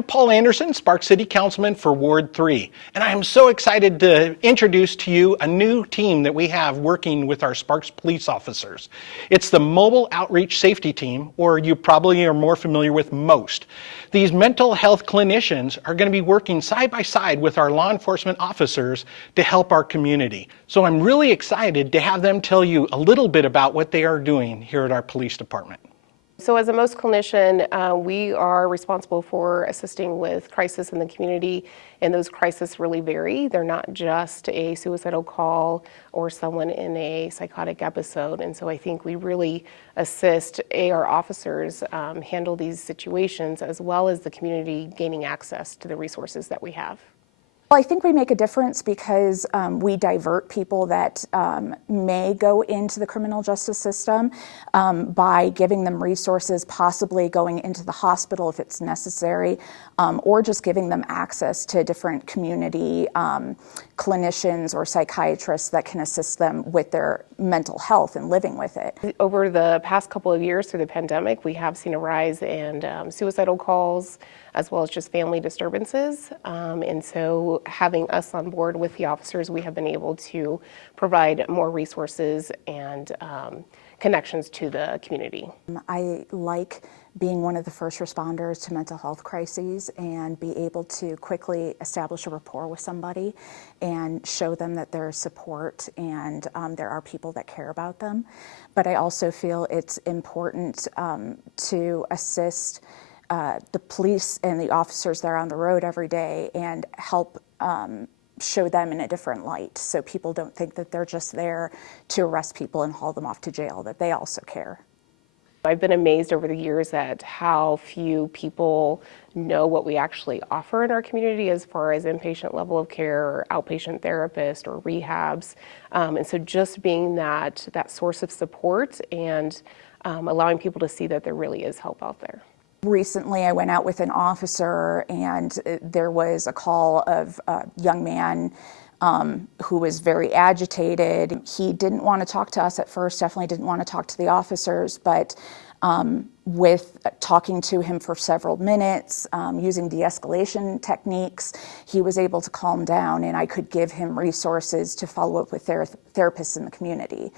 I'm Paul Anderson, Sparks City Councilman for Ward 3, and I am so excited to introduce to you a new team that we have working with our Sparks police officers. It's the Mobile Outreach Safety Team, or you probably are more familiar with M.O.S.T. These mental health clinicians are going to be working side by side with our law enforcement officers to help our community. So I'm really excited to have them tell you a little bit about what they are doing here at our police department. So as a M.O.S.T clinician, we are responsible for assisting with crisis in the community, and those crises really vary. They're not just a suicidal call or someone in a psychotic episode, and so I think we really assist our officers handle these situations, as well as the community gaining access to the resources that we have. Well, I think we make a difference because we divert people that may go into the criminal justice system by giving them resources, possibly going into the hospital if it's necessary, or just giving them access to different community clinicians or psychiatrists that can assist them with their mental health and living with it. Over the past couple of years through the pandemic, we have seen a rise in suicidal calls, as well as just family disturbances. And so having us on board with the officers, we have been able to provide more resources and connections to the community. I like being one of the first responders to mental health crises and be able to quickly establish a rapport with somebody and show them that there's support and there are people that care about them. But I also feel it's important to assist the police and the officers that are on the road every day and help show them in a different light, so people don't think that they're just there to arrest people and haul them off to jail, that they also care. I've been amazed over the years at how few people know what we actually offer in our community as far as inpatient level of care or outpatient therapist or rehabs. And so just being that source of support and allowing people to see that there really is help out there. Recently, I went out with an officer and there was a call of a young man who was very agitated. He didn't want to talk to us at first, definitely didn't want to talk to the officers, but with talking to him for several minutes, using de-escalation techniques, he was able to calm down, and I could give him resources to follow up with therapists in the community.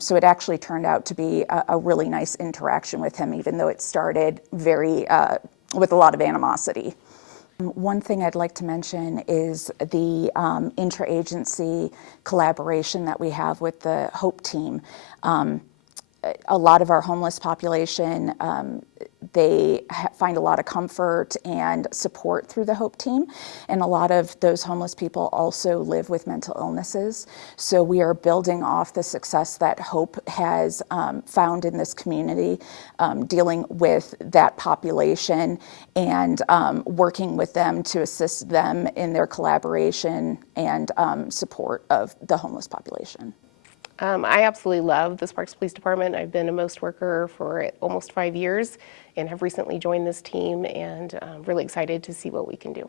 So it actually turned out to be a really nice interaction with him, even though it started with a lot of animosity. One thing I'd like to mention is the interagency collaboration that we have with the HOPE team. A lot of our homeless population, they find a lot of comfort and support through the HOPE team, and a lot of those homeless people also live with mental illnesses. So we are building off the success that HOPE has found in this community, dealing with that population and working with them to assist them in their collaboration and support of the homeless population. I absolutely love the Sparks Police Department. I've been a M.O.S.T worker for almost 5 years and have recently joined this team, and really excited to see what we can do.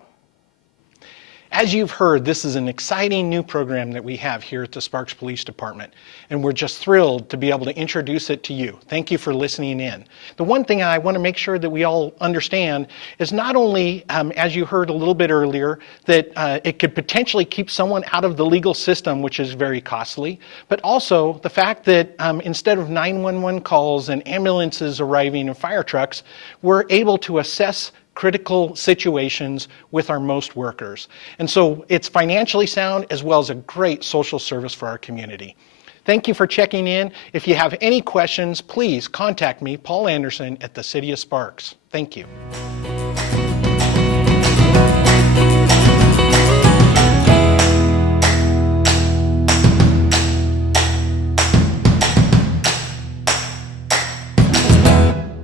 As you've heard, this is an exciting new program that we have here at the Sparks Police Department, and we're just thrilled to be able to introduce it to you. Thank you for listening in. The one thing I want to make sure that we all understand is not only, as you heard a little bit earlier, that it could potentially keep someone out of the legal system, which is very costly, but also the fact that instead of 911 calls and ambulances arriving and fire trucks, we're able to assess critical situations with our M.O.S.T workers. And so it's financially sound as well as a great social service for our community. Thank you for checking in. If you have any questions, please contact me, Paul Anderson, at the City of Sparks. Thank you.